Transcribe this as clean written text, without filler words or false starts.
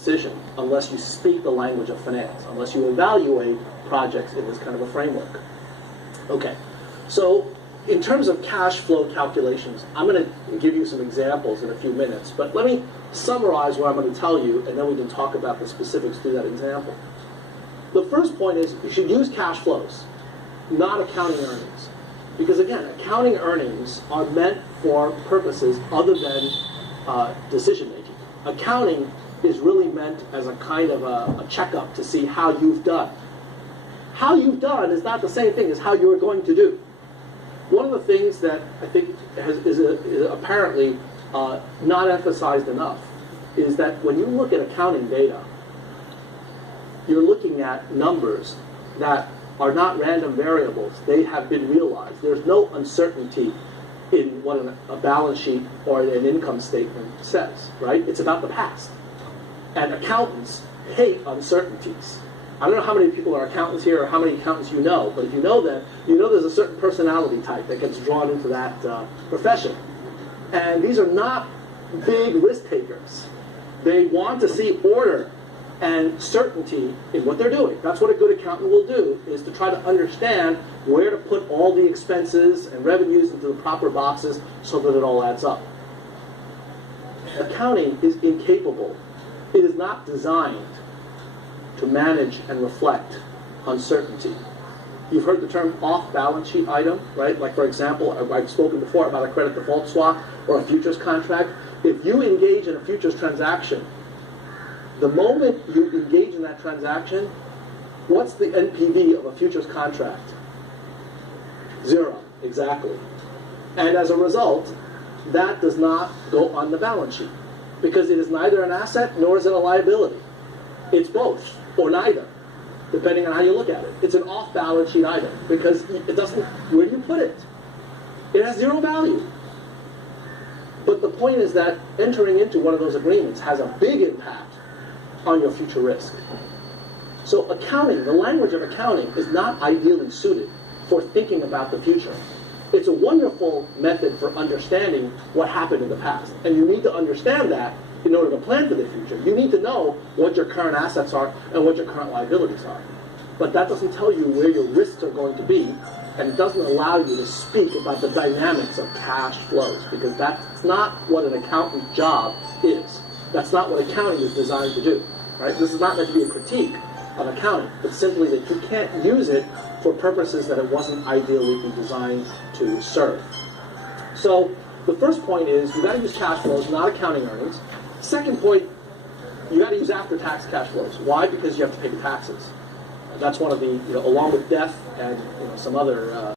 decision unless you speak the language of finance, unless you evaluate projects in this kind of a framework. Okay, so in terms of cash flow calculations, I'm going to give you some examples in a few minutes, but let me summarize what I'm going to tell you, and then we can talk about the specifics through that example. The first point is you should use cash flows, not accounting earnings. Because again, accounting earnings are meant for purposes other than decision making. Accounting is really meant as a kind of a checkup to see how you've done. How you've done is not the same thing as how you're going to do. One of the things that I think is apparently not emphasized enough is that when you look at accounting data, you're looking at numbers that are not random variables. They have been realized. There's no uncertainty in what a balance sheet or an income statement says, right? It's about the past. And accountants hate uncertainties. I don't know how many people are accountants here or how many accountants you know, but if you know them, you know there's a certain personality type that gets drawn into that profession. And these are not big risk takers. They want to see order and certainty in what they're doing. That's what a good accountant will do, is to try to understand where to put all the expenses and revenues into the proper boxes so that it all adds up. Accounting is incapable. It is not designed to manage and reflect uncertainty. You've heard the term off-balance sheet item, right? Like, for example, I've spoken before about a credit default swap or a futures contract. If you engage in a futures transaction, the moment you engage in that transaction, what's the NPV of a futures contract? 0, exactly. And as a result, that does not go on the balance sheet because it is neither an asset nor is it a liability. It's both, or neither, depending on how you look at it. It's an off-balance sheet item because it doesn't, where do you put it? It has 0 value. But the point is that entering into one of those agreements has a big impact on your future risk. So accounting, the language of accounting, is not ideally suited for thinking about the future. It's a wonderful method for understanding what happened in the past. And you need to understand that in order to plan for the future. You need to know what your current assets are and what your current liabilities are. But that doesn't tell you where your risks are going to be, and it doesn't allow you to speak about the dynamics of cash flows, because that's not what an accountant's job is. That's not what accounting is designed to do. Right? This is not meant to be a critique of accounting, but simply that you can't use it for purposes that it wasn't ideally designed to serve. So the first point is you've got to use cash flows, not accounting earnings. Second point, you got to use after-tax cash flows. Why? Because you have to pay the taxes. That's one of the, along with death and some other